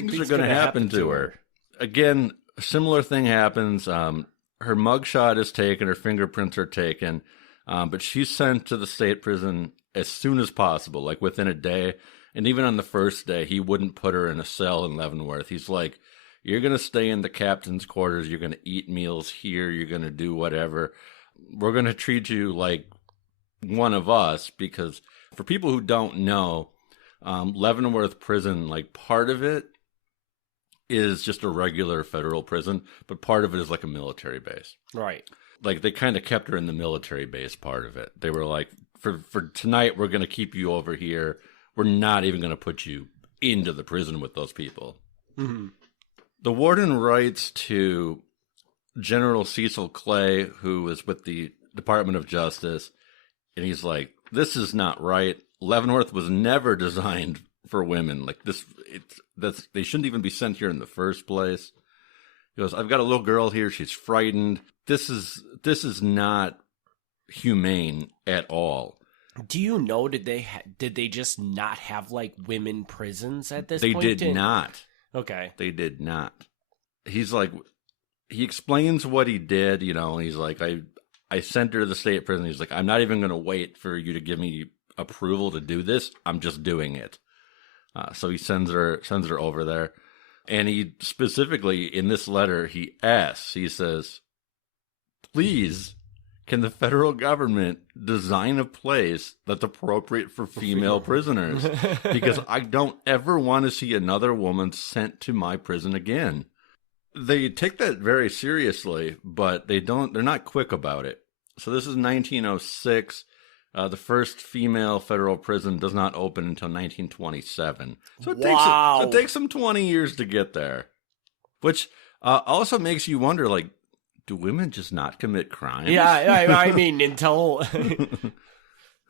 things are going to happen to her. Again, a similar thing happens. Her mugshot is taken, her fingerprints are taken, but she's sent to the state prison as soon as possible, like within a day. And even on the first day, he wouldn't put her in a cell in Leavenworth. He's like, you're going to stay in the captain's quarters. You're going to eat meals here. You're going to do whatever. We're going to treat you like one of us, because for people who don't know, Leavenworth prison, like part of it is just a regular federal prison, but part of it is like a military base. Right. Like they kind of kept her in the military base part of it. They were like, for tonight, we're going to keep you over here. We're not even going to put you into the prison with those people. Mm-hmm. The warden writes to General Cecil Clay, who is with the Department of Justice, and he's like, this is not right. Leavenworth was never designed for women. Like this, they shouldn't even be sent here in the first place. He goes, I've got a little girl here. She's frightened. This is not humane at all. Do you know, did they just not have like women prisons at this point? They did not. Okay. They did not. He's like, he explains what he did, you know, and he's like, I sent her to the state prison. He's like, I'm not even going to wait for you to give me approval to do this. I'm just doing it. So he sends her over there. And he specifically, in this letter, he asks, he says, please, can the federal government design a place that's appropriate for female prisoners? Because I don't ever want to see another woman sent to my prison again. They take that very seriously, but they're not quick about it. So this is 1906. The first female federal prison does not open until 1927. So it takes them 20 years to get there, which also makes you wonder, like, do women just not commit crimes? Yeah, I mean, until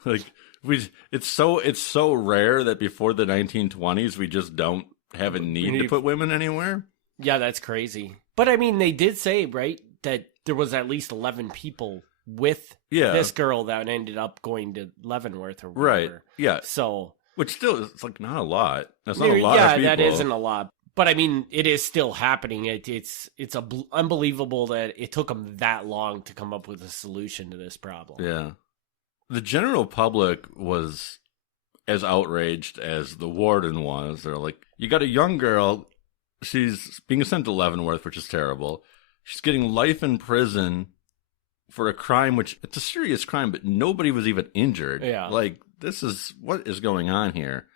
like it's so rare that before the 1920s we just don't have a need to put women anywhere. Yeah, that's crazy. But I mean, they did say, right, that there was at least 11 people with this girl that ended up going to Leavenworth or whatever. Right. Yeah. So, which still is like not a lot. That's not a lot of people. Yeah, that isn't a lot. But I mean, it is still happening. It's unbelievable that it took them that long to come up with a solution to this problem. Yeah. The general public was as outraged as the warden was. They're like, you got a young girl. She's being sent to Leavenworth, which is terrible. She's getting life in prison for a crime, which it's a serious crime, but nobody was even injured. Yeah. Like, this is what is going on here.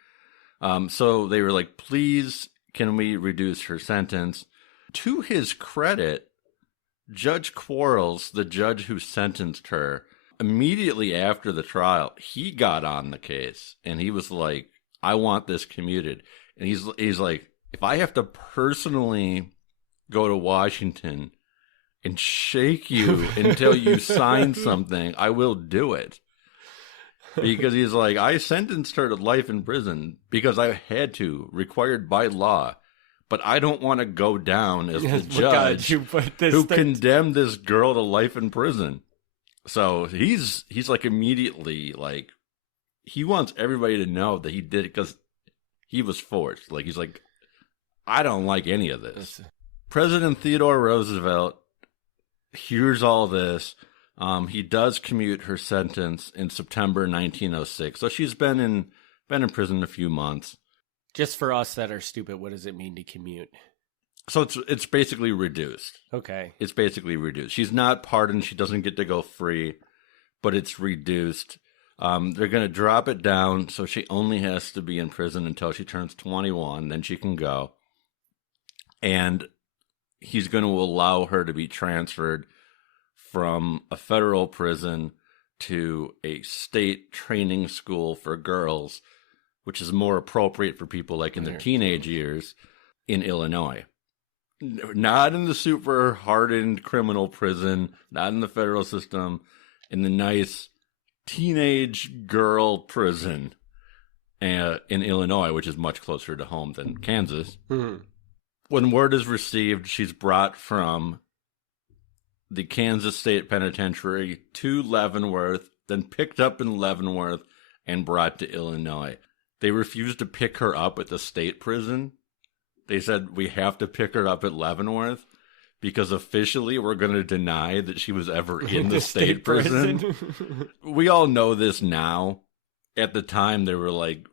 So they were like, please, can we reduce her sentence? To his credit, Judge Quarles, the judge who sentenced her, immediately after the trial, he got on the case and he was like, I want this commuted. And he's like, if I have to personally go to Washington and shake you until you sign something, I will do it. Because he's like, I sentenced her to life in prison because I had to, required by law. But I don't want to go down as the judge who condemned this girl to life in prison. So he's like immediately like, he wants everybody to know that he did it because he was forced. Like, he's like, I don't like any of this. President Theodore Roosevelt hears all this. He does commute her sentence in September 1906. So she's been in prison a few months. Just for us that are stupid, what does it mean to commute? So it's basically reduced. Okay. It's basically reduced. She's not pardoned. She doesn't get to go free, but it's reduced. They're going to drop it down, so she only has to be in prison until she turns 21. Then she can go. And he's going to allow her to be transferred from a federal prison to a state training school for girls, which is more appropriate for people like in their teenage years in Illinois. Not in the super hardened criminal prison, not in the federal system, in the nice teenage girl prison in Illinois, which is much closer to home than Kansas. Mm-hmm. When word is received, she's brought from the Kansas State Penitentiary to Leavenworth, then picked up in Leavenworth and brought to Illinois. They refused to pick her up at the state prison. They said, we have to pick her up at Leavenworth because officially we're going to deny that she was ever in the state prison. We all know this now. At the time, they were like,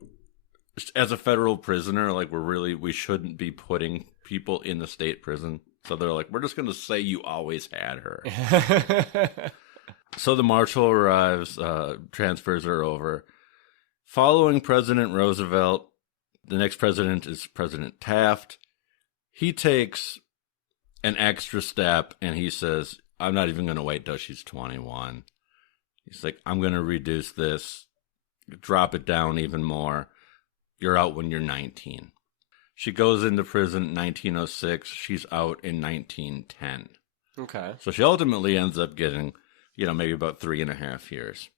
as a federal prisoner, like, we shouldn't be putting people in the state prison. So they're like, we're just going to say you always had her. So the marshal arrives, transfers her over. Following President Roosevelt, the next president is President Taft. He takes an extra step and he says, I'm not even going to wait till she's 21. He's like, I'm going to reduce this, drop it down even more. You're out when you're 19. She goes into prison in 1906. She's out in 1910. Okay. So she ultimately ends up getting, maybe about 3.5 years.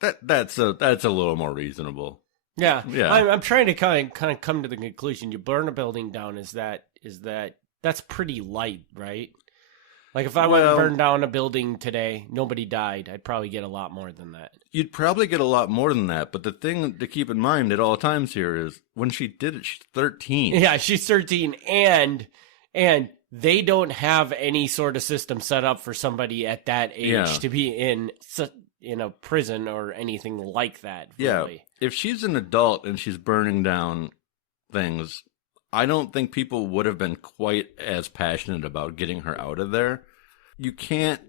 That's a little more reasonable. Yeah. Yeah. I'm trying to kind of come to the conclusion. You burn a building down. Is that's pretty light, right? Like if I went and burned down a building today, nobody died, I'd probably get a lot more than that. You'd probably get a lot more than that, but the thing to keep in mind at all times here is when she did it, she's 13. Yeah, she's 13, and they don't have any sort of system set up for somebody at that age to be in a prison or anything like that. Really. Yeah, if she's an adult and she's burning down things, I don't think people would have been quite as passionate about getting her out of there. You can't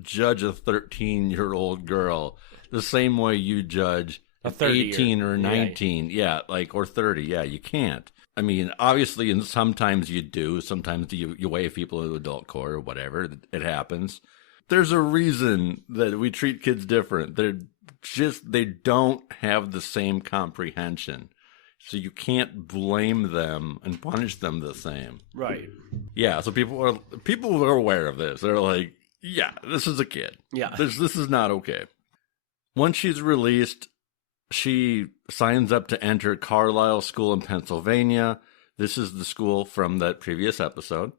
judge a 13-year-old girl the same way you judge an 18 or 19. Yeah, or 30. Yeah, you can't. I mean, obviously, and sometimes you do. Sometimes you waive people in adult court or whatever. It happens. There's a reason that we treat kids different. They don't have the same comprehension. So you can't blame them and punish them the same. Right. Yeah, so people are aware of this. They're like, yeah, this is a kid. Yeah. This is not okay. Once she's released, she signs up to enter Carlisle School in Pennsylvania. This is the school from that previous episode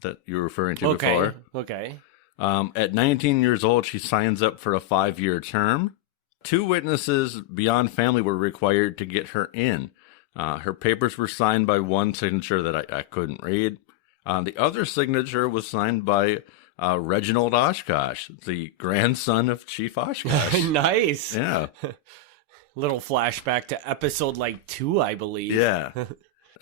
that you were referring to before. Okay. At 19 years old, she signs up for a 5-year term. 2 witnesses beyond family were required to get her in. Her papers were signed by one signature that I couldn't read. The other signature was signed by Reginald Oshkosh, the grandson of Chief Oshkosh. Nice. Yeah. Little flashback to episode 2, I believe. Yeah.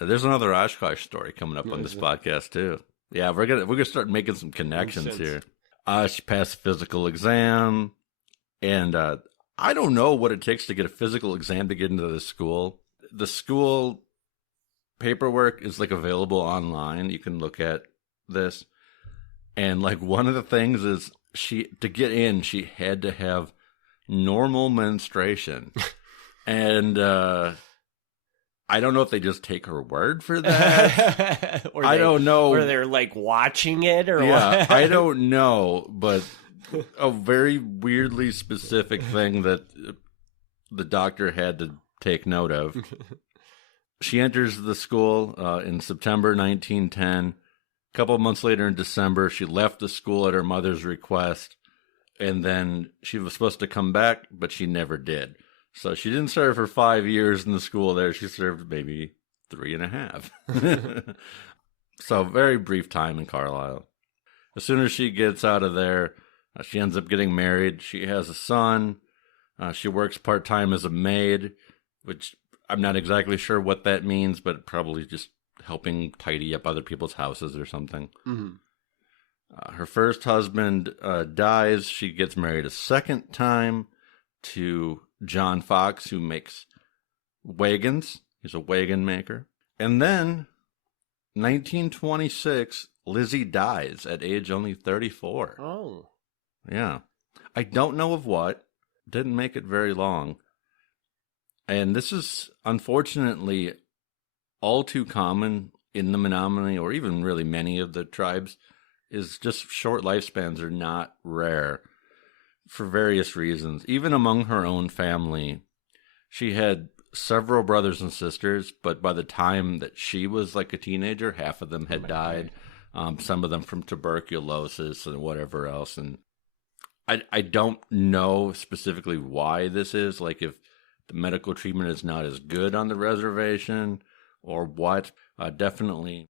There's another Oshkosh story coming up on this podcast too. Yeah, we're gonna start making some connections here. She passed a physical exam, and I don't know what it takes to get a physical exam to get into this school. The school paperwork is available online. You can look at this. And one of the things is to get in, she had to have normal menstruation. And I don't know if they just take her word for that. I don't know. Or they're watching it or what. I don't know, but a very weirdly specific thing that the doctor had to take note of. She enters the school in September 1910. A couple of months later in December, she left the school at her mother's request, and then she was supposed to come back, but she never did. So she didn't serve for 5 years in the school there. She served maybe 3.5. So very brief time in Carlisle. As soon as she gets out of there, she ends up getting married. She has a son. She works part-time as a maid, which I'm not exactly sure what that means, but probably just helping tidy up other people's houses or something. Mm-hmm. Her first husband dies. She gets married a second time to John Fox, who makes wagons. He's a wagon maker. And then, 1926, Lizzy dies at age only 34. Oh. Yeah. I don't know of what. Didn't make it very long. And this is, unfortunately, all too common in the Menominee, or even really many of the tribes, is just short lifespans are not rare for various reasons. Even among her own family, she had several brothers and sisters, but by the time that she was a teenager, half of them had died. Some of them from tuberculosis and whatever else. And I don't know specifically why this is, if the medical treatment is not as good on the reservation, or what. Definitely